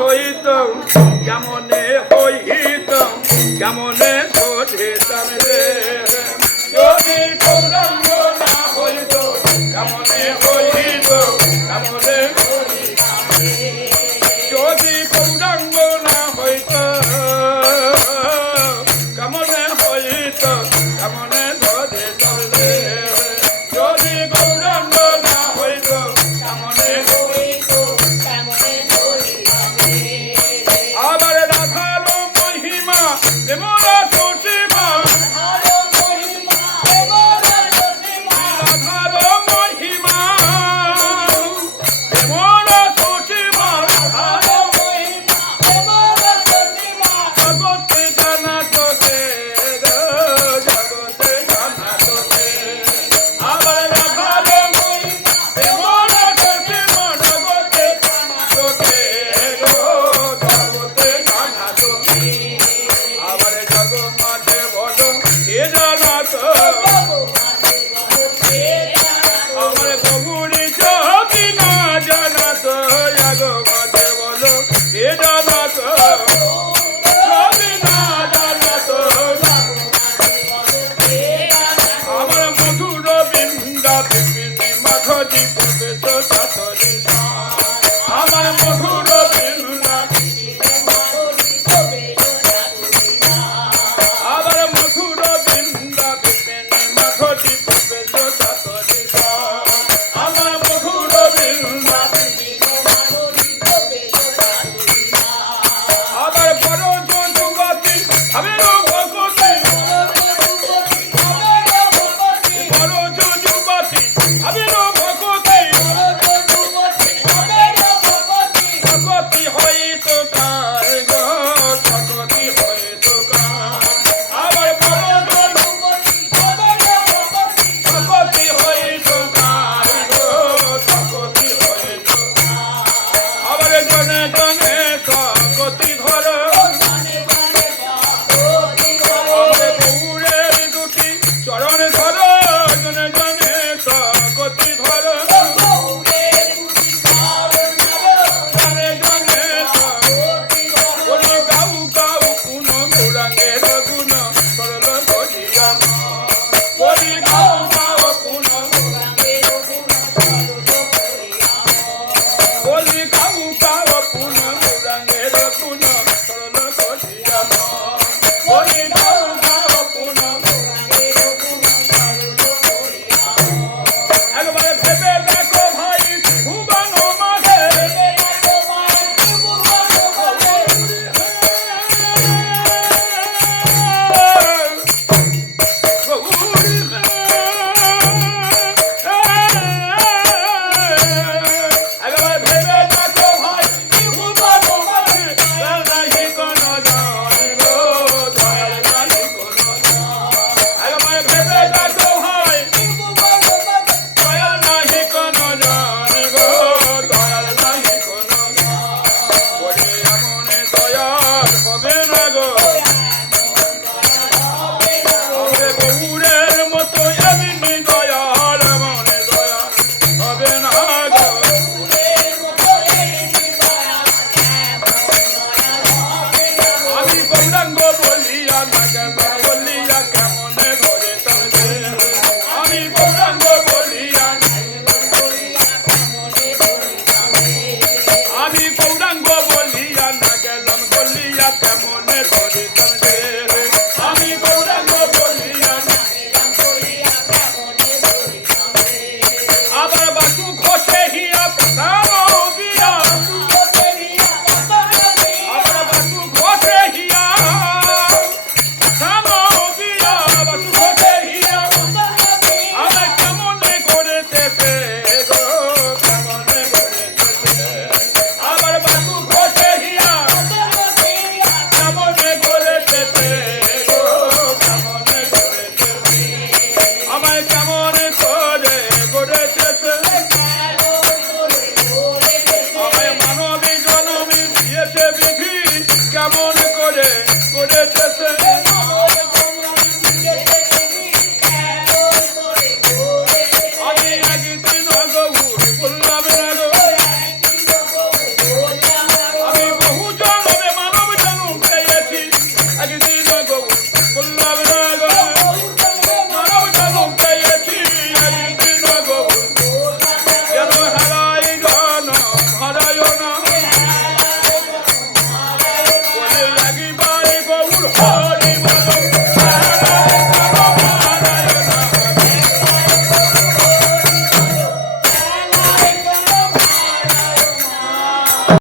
হইত কেমনে হইত কেমনে ধরিতাম রে যদি গৌরাঙ্গ না হইত কেমনে হইত কেমনে ধরিতাম রে যদি গৌরাঙ্গ না হইত কেমনে হইত কেমনে ধরিতাম রে যদি গৌরাঙ্গ না হইত কেমনে হইত কেমনে ধরিতাম রে আবার রাধার মহিমা এমরা সসীমা রাধার মহিমা এমরা সসীমা রাধার মহিমা এমরা সসীমা রাধার মহিমা এমরা সসীমা জগতে জানা তোকে জগতে জানা তোকে আবার রাধার মহিমা এমরা সসীমা জগতে জানা তোকে জগতে জানা তোকে আবার জগমাতে বলো কে জানা তো আমার প্রভুরি যদি না জানা তো জগমাতে বলো কে জানা তো যদি না জানা তো আমার মধুর বৃন্দা বিপিনী মাধবী প্রবেশ সাতরি আমার মধুর বৃন্দা আবার মধুর বৃন্দা বিপিনী মাধবী প্রবেশ সাতরি আমার মধুর বৃন্দা আবার বড় যুবতী আবের ভগতী বড় যুবতী আবের ভগতী ভগতী হইত কার গো ভগতী হইত কার আবার বড় ভগতী হইত কার গো ভগতী হইত আবার জনে